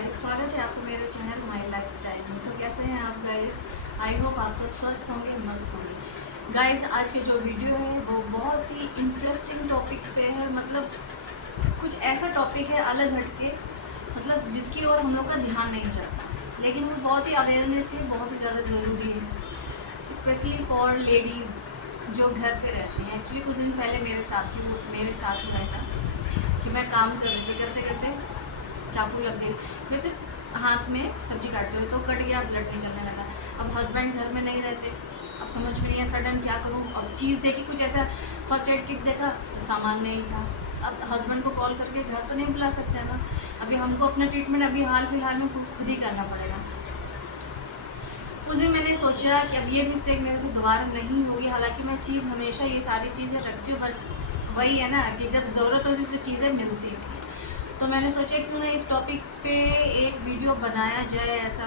Guys, स्वागत है आपको मेरे चैनल माय लाइफस्टाइल में। तो कैसे हैं आप गाइस? आई होप आप सब स्वस्थ होंगे, मस्त होंगे। गाइस, आज के जो वीडियो है वो बहुत ही इंटरेस्टिंग टॉपिक पे है। मतलब कुछ ऐसा टॉपिक है अलग हटके, मतलब जिसकी ओर हम लोग का ध्यान नहीं जाता, लेकिन वो बहुत ही अवेयरनेस है, बहुत ही ज़्यादा ज़रूरी है, स्पेशली फॉर लेडीज़ जो घर पे रहती हैं। एक्चुअली कुछ दिन पहले मेरे साथ हुआ ऐसा कि मैं काम कर रही थी, करते करते चाकू लग गई। वैसे हाथ में सब्जी काटते हुए तो कट गया, ब्लड निकलने लगा। अब हस्बैंड घर में नहीं रहते, अब समझ में नहीं है सडन क्या करूँ। अब चीज़ देखी, कुछ ऐसा फर्स्ट एड किट देखा तो सामान नहीं था। अब हस्बैंड को कॉल करके घर तो नहीं बुला सकते हैं ना, अभी हमको अपना ट्रीटमेंट अभी हाल फिलहाल में खुद ही करना पड़ेगा। उस दिन मैंने सोचा कि अब ये मिस्टेक मेरे से दोबारा नहीं होगी। हालांकि मैं चीज़ हमेशा ये सारी चीज़ें रखती हूँ, बट वही है ना कि जब ज़रूरत होती है तो चीज़ें मिलती हैं। तो मैंने सोचा क्यों ना इस टॉपिक पे एक वीडियो बनाया जाए, ऐसा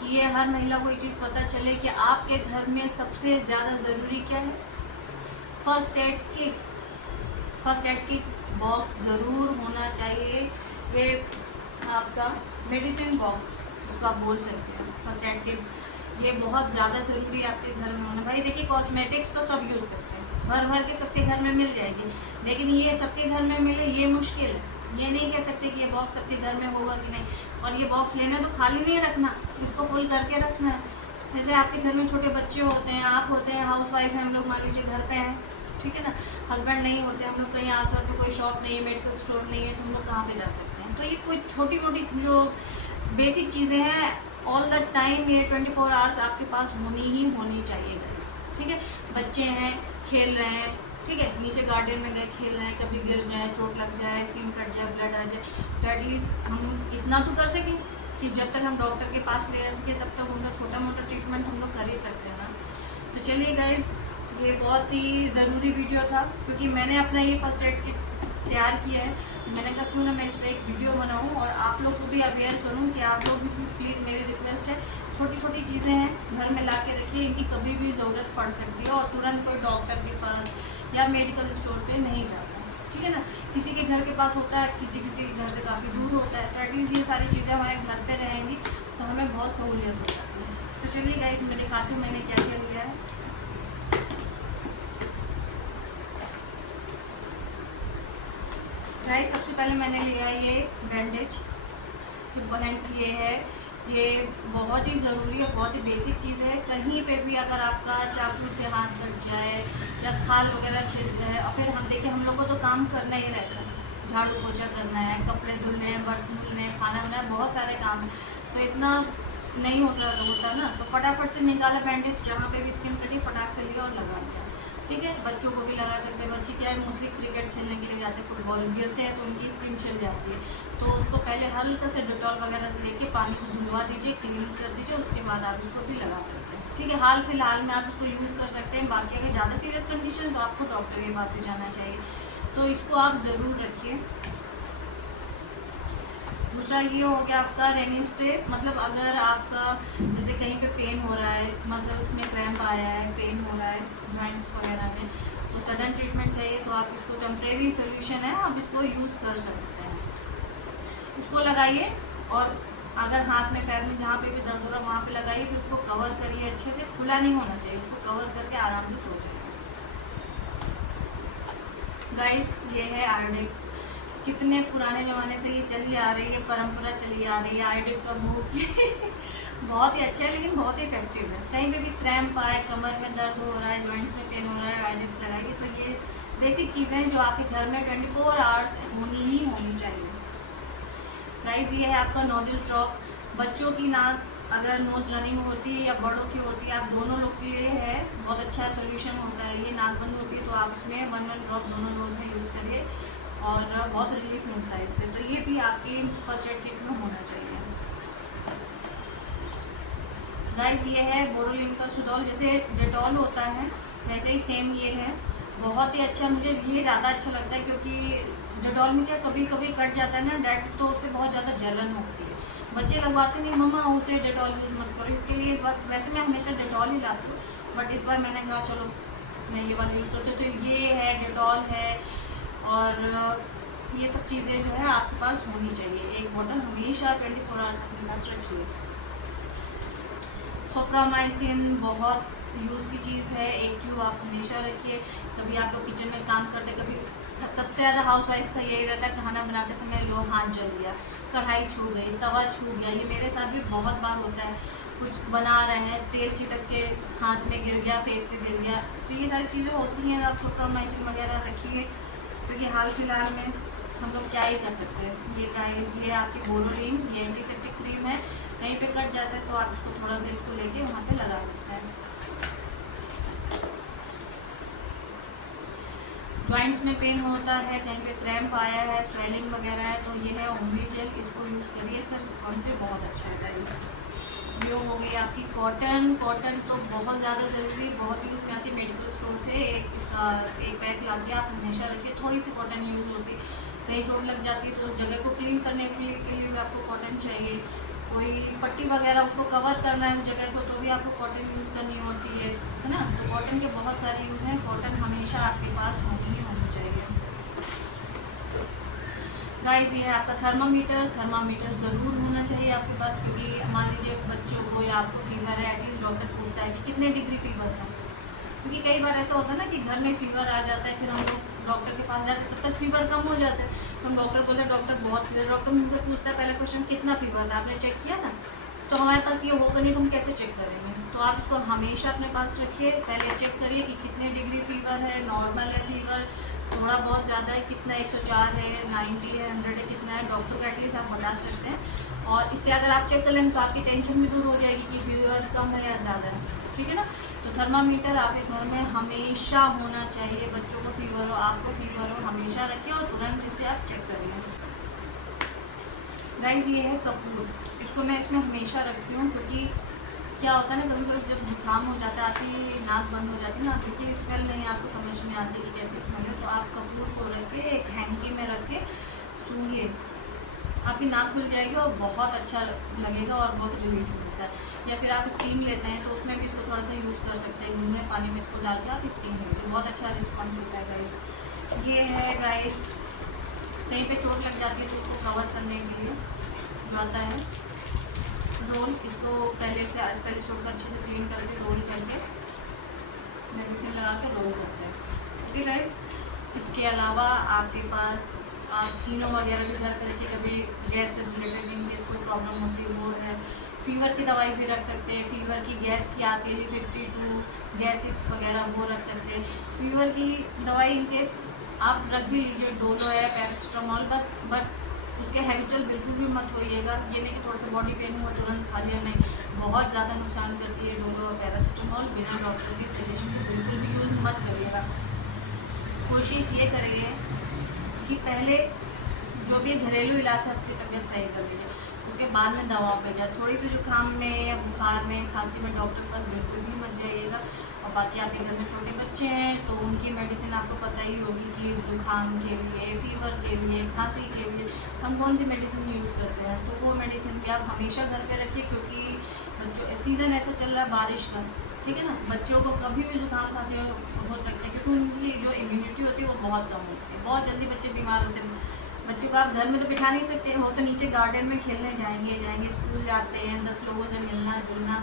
कि ये हर महिला को ये चीज़ पता चले कि आपके घर में सबसे ज़्यादा ज़रूरी क्या है। फर्स्ट एड किट बॉक्स ज़रूर होना चाहिए। ये आपका मेडिसिन बॉक्स जिसको आप बोल सकते हैं, फर्स्ट एड किट ये बहुत ज़्यादा ज़रूरी है आपके घर में होना। भाई देखिए, कॉस्मेटिक्स तो सब यूज़ करते हैं, भर भर के सबके घर में मिल जाएगी, लेकिन ये सबके घर में मिले ये मुश्किल है। ये नहीं कह सकते कि ये बॉक्स सबके घर में होगा कि नहीं। और ये बॉक्स लेना तो खाली नहीं रखना, इसको फुल करके रखना है। जैसे आपके घर में छोटे बच्चे होते हैं, आप होते हैं, हाउस वाइफ हैं हम लोग, मान लीजिए घर पे हैं, ठीक है ना, हस्बैंड नहीं होते, हम लोग कहीं आसपास में कोई शॉप नहीं है, मेडिकल स्टोर नहीं है, तो हम लोग कहाँ पे जा सकते हैं। तो ये कोई छोटी मोटी जो बेसिक चीज़ें हैं, ऑल द टाइम ये 24 आवर्स आपके पास होनी चाहिए। ठीक है, बच्चे हैं, खेल रहे हैं, ठीक है, नीचे गार्डन में गए, खेल रहे हैं, कभी गिर जाए, चोट लग जाए, स्किन कट जाए, ब्लड आ जाए, तो एटलीस्ट हम इतना तो कर सकें कि जब तक हम डॉक्टर के पास ले जा सके तब तक उनका छोटा मोटा ट्रीटमेंट हम लोग कर ही सकते हैं ना। तो चलिए गाइज, ये बहुत ही ज़रूरी वीडियो था, क्योंकि मैंने अपना ये फर्स्ट एड किट तैयार किया है। मैंने कहा क्यों ना मैं इस पर एक वीडियो बनाऊँ और आप लोग को भी अवेयर करूँ कि आप लोग भी प्लीज़, मेरी रिक्वेस्ट है, छोटी छोटी चीज़ें हैं घर में ला के रखिए, इनकी कभी भी ज़रूरत पड़ सकती है और तुरंत कोई डॉक्टर के पास या मेडिकल स्टोर पे नहीं जाता, ठीक है ना। किसी के घर के पास होता है, किसी के घर से काफ़ी दूर होता है, तो एटलीस्ट ये सारी चीज़ें हमारे घर पे रहेंगी तो हमें बहुत सहूलियत हो जाती है। तो चलिए गाइस, मैं दिखाती हूँ मैंने क्या क्या लिया है। गाइस, सबसे पहले मैंने लिया ये बैंडेज, ये है, ये बहुत ही ज़रूरी है, बहुत ही बेसिक चीज़ है। कहीं पे भी अगर आपका चाकू से हाथ कट जाए या खाल वगैरह छिल जाए, और फिर हम देखिए, हम लोग को तो काम करना ही रहता है, झाड़ू पोछा करना है, कपड़े धुलने हैं, बर्तन धुलने हैं, खाना बनाना, बहुत सारे काम हैं, तो इतना नहीं होता ना। तो फटाफट से निकाला बैंडेज, जहाँ पे भी स्किन कटी फटाक से लिया और लगा दिया, ठीक है। बच्चों को भी लगा सकते हैं, बच्चे क्या है, मोस्टली क्रिकेट खेलने के लिए जाते हैं, फुटबॉल गिरते हैं तो उनकी स्किन छिल जाती है, तो उसको पहले हल्का से डेटॉल वगैरह से लेके पानी से धुलवा दीजिए, क्लीन कर दीजिए, उसके बाद आप उसको भी लगा सकते हैं, ठीक है। हाल फिलहाल में आप उसको यूज़ कर सकते हैं। बाकी अगर ज़्यादा सीरियस कंडीशन तो आपको डॉक्टर के पास ही जाना चाहिए, तो इसको आप ज़रूर रखिए। दूसरा ये हो गया आपका रेनिंग स्प्रे, मतलब अगर आपका जैसे कहीं पे पेन हो रहा है, मसल्स में क्रैम्प आया है, पेन हो रहा है जॉइंट्स वगैरह में, तो सडन ट्रीटमेंट चाहिए, तो आप इसको, टेम्परेरी सोल्यूशन है, आप इसको यूज़ कर सकते हैं। इसको लगाइए और अगर हाथ में, पैर में, जहाँ पे भी दर्द हो रहा है वहाँ पे लगाइए, फिर उसको कवर करिए अच्छे से, खुला नहीं होना चाहिए, उसको कवर करके आराम से सो जाइए। गाइस, ये है आयोडेक्स, कितने पुराने ज़माने से ये चली आ रही है, परंपरा चली आ रही है आयोडेक्स और मूव की बहुत ही अच्छा है, लेकिन बहुत ही इफेक्टिव है। कहीं पे भी क्रैम्प आए, कमर में दर्द हो रहा है, जॉइंट्स में पेन हो रहा है, आयोडेक्स लगाइए। तो ये बेसिक चीज़ें हैं जो आपके घर में 24 आवर्स होनी चाहिए। गाइस, ये है आपका नोजल ड्रॉप, बच्चों की नाक अगर नोज रनिंग होती है या बड़ों की होती है, आप दोनों लोग के लिए है, बहुत अच्छा सोल्यूशन होता है। ये नाक बंद होती है तो आप इसमें 1 ड्रॉप दोनों नोज में यूज़ करिए और बहुत रिलीफ मिलता है इससे। तो ये भी आपके फर्स्ट एड किट में होना चाहिए। गाइस, ये है बोरोलिन का सुडोल, जैसे डेटॉल होता है वैसे ही सेम ये है, बहुत ही अच्छा। मुझे ये ज़्यादा अच्छा लगता है क्योंकि डेटॉल में क्या कभी कभी कट जाता है ना डायरेक्ट, तो उससे बहुत ज़्यादा जलन होती है। बच्चे लगवाते नहीं, मम्मा उसे डेटॉल यूज़ मत करो, इसके लिए इस बार वैसे मैं हमेशा डेटॉल ही लाती हूँ, बट इस बार मैंने कहा चलो मैं ये वाला यूज़ करती हूँ। तो ये है, डेटॉल है, और ये सब चीज़ें जो है आपके पास होनी चाहिए, एक बॉटल हमेशा हमेशा 24 आवर्स अपने पास रखिए। सोफ्रामाइसिन बहुत यूज़ की चीज़ है, एक ट्यूब आप हमेशा रखिए। कभी आप लोग किचन में काम करते, कभी सबसे ज़्यादा हाउस वाइफ का यही रहता है खाना बनाते समय लो हाथ जल गया, कढ़ाई छू गई, तवा छू गया। ये मेरे साथ भी बहुत बार होता है, कुछ बना रहे हैं तेल चिटक के हाथ में गिर गया, फेस पे गिर गया। तो ये सारी चीज़ें होती हैं, आप सोफ्रामाइसिन वगैरह रखिए, क्योंकि हाल फिलहाल में हम लोग क्या ही कर सकते हैं। ये गाइस, ये आपकी बोरोलिन, ये एंटीसेप्टिक क्रीम है, कहीं पे कट जाता है तो आप इसको थोड़ा सा इसको लेके वहाँ पे लगा सकते हैं। जॉइंट्स में पेन होता है, कहीं पे क्रैम्प आया है, स्वेलिंग वगैरह है, तो ये है ओमली जेल, इसको यूज़ करिए। इसका रिस्पॉन्स भी बहुत अच्छा है गाइस। ये हो गई आपकी कॉटन। कॉटन तो बहुत ज़्यादा ज़रूरी, बहुत यूज़ में आती है मेडिकल स्टोर से। इसका एक पैक ला के आप हमेशा रखिए। थोड़ी सी कॉटन यूज़ होती है, कहीं चोट लग जाती है तो उस जगह को क्लीन करने के लिए भी आपको कॉटन चाहिए। कोई पट्टी वगैरह उसको कवर करना है उस जगह को, तो भी आपको कॉटन यूज़ करनी होती है ना। तो कॉटन के बहुत सारे यूज़ हैं, कॉटन हमेशा आपके पास होनी चाहिए। गाइस, ये है आपका थर्मामीटर। थर्मामीटर ज़रूर होना चाहिए आपके पास, क्योंकि मान लीजिए बच्चों को या आपको फीवर है, एटलीस्ट डॉक्टर पूछता है कि कितने डिग्री फीवर है। क्योंकि कई बार ऐसा होता है ना कि घर में फीवर आ जाता है, फिर हम लोग डॉक्टर के पास जाते हैं, तब तक फीवर कम हो जाता है, तो हम डॉक्टर बोलते हैं डॉक्टर बहुत फीवर। डॉक्टर मुझसे पूछता है पहला क्वेश्चन, कितना फीवर था, आपने चेक किया था? तो हमारे पास ये होगा नहीं तो हम कैसे चेक करेंगे। तो आप इसको हमेशा अपने पास रखिए, पहले चेक करिए कि कितने डिग्री फीवर है, नॉर्मल है फीवर, थोड़ा बहुत ज़्यादा है, कितना 104 है, 90 है, 100 है, कितना है, डॉक्टर को एटलीस्ट आप बता सकते हैं। और इससे अगर आप चेक कर लेंगे तो आपकी टेंशन भी दूर हो जाएगी कि फीवर कम है या ज़्यादा है, ठीक है ना। तो थर्मामीटर आपके घर में हमेशा होना चाहिए। बच्चों को फीवर हो, आपको फीवर हो, हमेशा रखिए और तुरंत इसे आप चेक करिए। गाइस, ये है कपूर, इसको मैं इसमें हमेशा रखती हूँ, क्योंकि क्या होता है ना, कभी कभी जब जुकाम हो जाता है, आपकी नाक बंद हो जाती है ना, क्योंकि स्मेल नहीं आपको समझ में आती कि कैसी स्मेल है, तो आप कपूर को रख के एक हैंकी में रख के सूंघिए, आपकी नाक खुल जाएगी और बहुत अच्छा लगेगा और बहुत रिलीफ मिलता है। या फिर आप स्टीम लेते हैं तो उसमें भी इसको थोड़ा सा यूज़ कर सकते हैं, गुनगुने पानी में इसको डाल के आप स्टीम लीजिए, बहुत अच्छा रिस्पॉन्स होता है गाइस। ये है गाइस, कहीं पे चोट लग जाती है तो उसको कवर करने के लिए जो आता है रोल, इसको पहले चोट को अच्छे से क्लीन करके रोल करके मेडिसिन लगा के रोल करते हैं, ओके गाइस। इसके अलावा आपके पास आप कीनो वगैरह भी घर पर रखिए, कभी गैस से रिलेटेड इनकेस कोई प्रॉब्लम होती है वो है। फीवर की दवाई भी रख सकते हैं, फीवर की गैस की आती है 52 गैसिक्स वगैरह, वो रख सकते हैं। फीवर की दवाई इनकेस आप रख भी लीजिए, डोलो है, पैरासिटामोल, बट उसके हैबिचुअल बिल्कुल भी मत होइएगा। ये नहीं कि थोड़ा सा बॉडी पेन हुआ तुरंत खा लिया, नहीं, बहुत ज़्यादा नुकसान करती है डोलो और पैरासिटामोल। बिना डॉक्टर के सजेशन को बिल्कुल भी यूज़ मत करिएगा। कोशिश ये करिए कि पहले जो भी घरेलू इलाज से अपनी तबीयत सही कर लीजिए, उसके बाद में दवाओं पे जाए। थोड़ी सी जुकाम में या बुखार में, खांसी में डॉक्टर के पास बिल्कुल भी मत जाइएगा। और बाकी आपके घर में छोटे बच्चे हैं तो उनकी मेडिसिन आपको पता ही होगी कि जुकाम के लिए, फीवर के लिए, खांसी के लिए हम कौन सी मेडिसिन यूज़ करते हैं, तो वो मेडिसिन भी आप हमेशा घर पे रखिए, क्योंकि बच्चों सीज़न ऐसा चल रहा है बारिश का, ठीक है ना। बच्चों को कभी भी जुकाम खांसी हो सकते हैं, क्योंकि उनकी जो इम्यूनिटी होती है वो बहुत कम होती है, बहुत जल्दी बच्चे बीमार होते हैं। बच्चों को आप घर में तो बिठा नहीं सकते हो, तो नीचे गार्डन में खेलने जाएंगे, स्कूल जाते हैं, 10 लोगों से मिलना जुलना,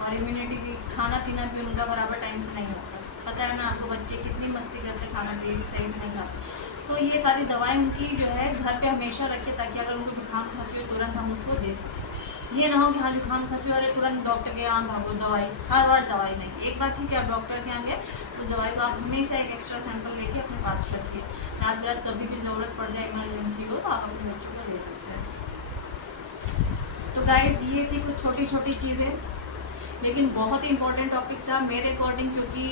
और इम्यूनिटी भी, खाना पीना भी उनका बराबर टाइम से नहीं होता। पता है ना आपको, बच्चे कितनी मस्ती करते, खाना पीना सही से नहीं खाते। तो ये सारी दवाएं उनकी जो है घर पे हमेशा रखें, ताकि अगर उनको जुकाम खांसी हो तुरंत हम उसको दे सकें। ये ना हो कि हाँ जुकाम खांसी अरे तुरंत डॉक्टर के यहाँ भागो, दवाई हर बार दवाई नहीं। एक बार ठीक है आप डॉक्टर के यहाँ गए, उस दवाई को आप हमेशा एक एक्स्ट्रा सैंपल लेके अपने पास रखिए, रात बिरात कभी भी ज़रूरत पड़ जाए, इमरजेंसी हो, तो आप अपने बच्चों को दे सकते हैं। तो गाइज, ये थी कुछ छोटी छोटी चीज़ें, लेकिन बहुत ही इंपॉर्टेंट टॉपिक था मेरे अकॉर्डिंग, क्योंकि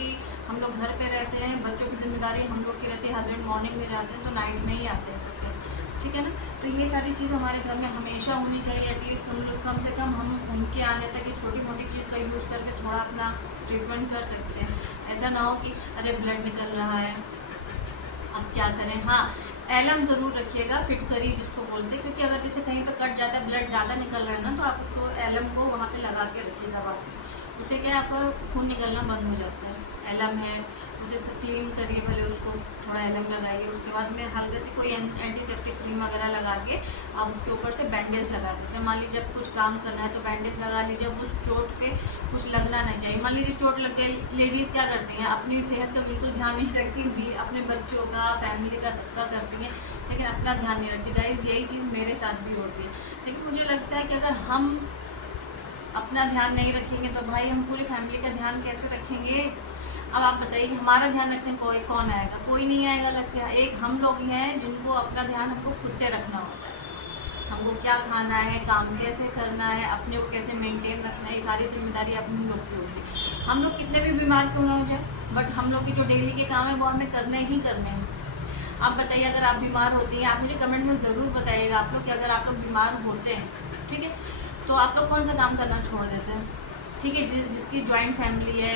हम लोग घर पे रहते हैं, बच्चों की जिम्मेदारी हम लोग की रहती है, हस्बैंड मॉर्निंग में जाते हैं तो नाइट में ही आते हैं सबके, ठीक है ना। तो ये सारी चीज़ हमारे घर में हमेशा होनी चाहिए, एटलीस्ट हम लोग कम से कम हम उनके आने तक ये छोटी मोटी चीज़ का यूज़ करके थोड़ा अपना ट्रीटमेंट कर सकते हैं। ऐसा ना हो कि अरे ब्लड निकल रहा है अब क्या करें। हाँ, एलम ज़रूर रखिएगा, फिट करिए जिसको बोलते हैं, क्योंकि अगर जैसे कहीं पर कट जाता है, ब्लड ज़्यादा निकल रहा है ना, तो आप उसको एलम को वहाँ पे लगा के रखिए दबा के, उससे क्या है आपका खून निकलना बंद हो जाता है। एलम है, उसे से क्लीन करिए, भले उसको थोड़ा एलम लगाइए, उसके बाद में हल्का सी कोई एंटीसेप्टिक क्रीम वगैरह लगा के आप उसके ऊपर से बैंडेज लगा सकते हैं। मान लीजिए जब कुछ काम करना है तो बैंडेज लगा लीजिए, अब उस चोट पे कुछ लगना नहीं चाहिए। मान लीजिए चोट लग गई, लेडीज़ क्या करती हैं, अपनी सेहत का बिल्कुल ध्यान नहीं रखती, भी अपने बच्चों का, फैमिली का, सबका करती हैं, लेकिन अपना ध्यान नहीं रखती। गाइस यही चीज़ मेरे साथ भी होती है। लेकिन मुझे लगता है कि अगर हम अपना ध्यान नहीं रखेंगे तो भाई हम पूरी फैमिली का ध्यान कैसे रखेंगे। अब आप बताइए कि हमारा ध्यान रखने कोई कौन आएगा, कोई नहीं आएगा अलग से। एक हम लोग ही हैं जिनको अपना ध्यान हमको खुद से रखना होता है। हमको क्या खाना है, काम कैसे करना है, अपने को कैसे मेंटेन रखना है, ये सारी जिम्मेदारी अपने लोग की होती है। हम लोग कितने भी बीमार क्यों ना हो जाए, बट हम लोग की जो डेली के काम है वो हमें करने ही करने हैं। आप बताइए अगर आप बीमार होती हैं, आप मुझे कमेंट में ज़रूर बताइएगा आप लोग कि अगर आप लोग बीमार होते हैं, ठीक है, तो आप लोग कौन सा काम करना छोड़ देते हैं। ठीक है, जिसकी जॉइंट फैमिली है,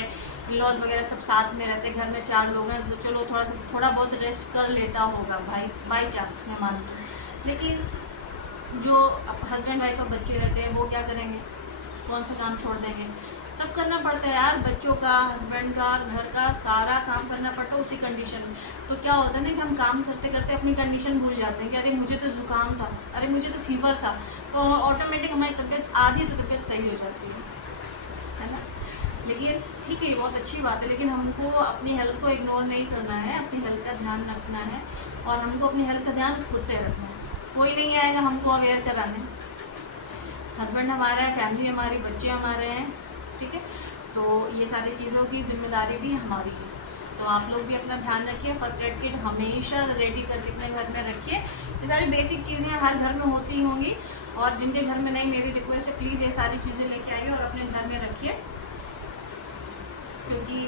लॉज वगैरह सब साथ में रहते हैं, घर में 4 लोग हैं, तो चलो थोड़ा बहुत रेस्ट कर लेता होगा भाई, बाई चांस मैं मानती हूँ। लेकिन जो हस्बैंड वाइफ और बच्चे रहते हैं वो क्या करेंगे, कौन सा काम छोड़ देंगे। सब करना पड़ता है यार, बच्चों का, हस्बैंड का, घर का, सारा काम करना पड़ता है उसी कंडीशन में। तो क्या होता है ना कि हम काम करते करते अपनी कंडीशन भूल जाते हैं कि अरे मुझे तो जुकाम था, अरे मुझे तो फीवर था, तो ऑटोमेटिक हमारी तबीयत, आधी तो तबीयत सही हो जाती है ना। लेकिन ठीक है, बहुत अच्छी बात है, लेकिन हमको अपनी हेल्थ को इग्नोर नहीं करना है, अपनी हेल्थ का ध्यान रखना है, और हमको अपनी हेल्थ का ध्यान खुद से रखना है। कोई नहीं आएगा हमको अवेयर कराने, हस्बैंड हमारा है, फैमिली हमारी, बच्चे हमारे हैं, ठीक है। तो ये सारी चीज़ों की जिम्मेदारी भी हमारी है। तो आप लोग भी अपना ध्यान रखिए, फर्स्ट एड किट हमेशा रेडी करके अपने घर में रखिए। ये सारी बेसिक चीज़ें हर घर में होती ही होंगी, और जिनके घर में नहीं, मेरी रिक्वेस्ट है प्लीज़ ये सारी चीज़ें लेके आइए और अपने घर में रखिए, क्योंकि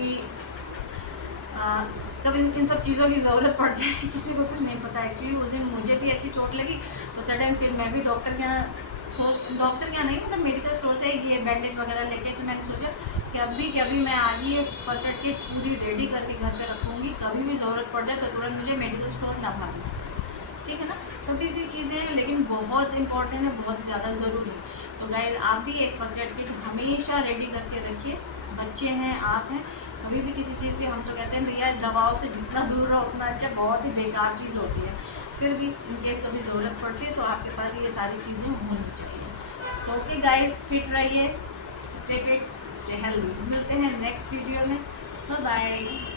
कब इन सब चीज़ों की ज़रूरत पड़ जाए किसी को कुछ नहीं पता। एक्चुअली उस दिन मुझे भी ऐसी चोट लगी तो सडन फिर मैं भी डॉक्टर क्या नहीं, मतलब मेडिकल स्टोर से ये बैंडेज वगैरह लेके, तो मैंने सोचा कि अभी मैं आज ही ये फर्स्ट एड किट पूरी रेडी करके घर पे रखूँगी, कभी भी ज़रूरत पड़ जाए तो तुरंत मुझे मेडिकल स्टोर ना भागना, ठीक है ना। छोटी सी चीज़ें हैं लेकिन बहुत इंपॉर्टेंट है, बहुत ज़्यादा ज़रूरी है। तो गाइस आप भी एक फर्स्ट एड किट हमेशा रेडी करके रखिए। बच्चे हैं, आप हैं, कभी भी किसी चीज़ के, हम तो कहते हैं भैया दवाओं से जितना दूर रहो उतना अच्छा, बहुत ही बेकार चीज़ होती है। फिर भी इनके कभी ज़रूरत पड़ती है तो आपके पास ये सारी चीज़ें होनी चाहिए। तो ओके गाइस, फिट रहिए, स्टे फिट, स्टे हेल्दी। मिलते हैं नेक्स्ट वीडियो में, बाय बाय।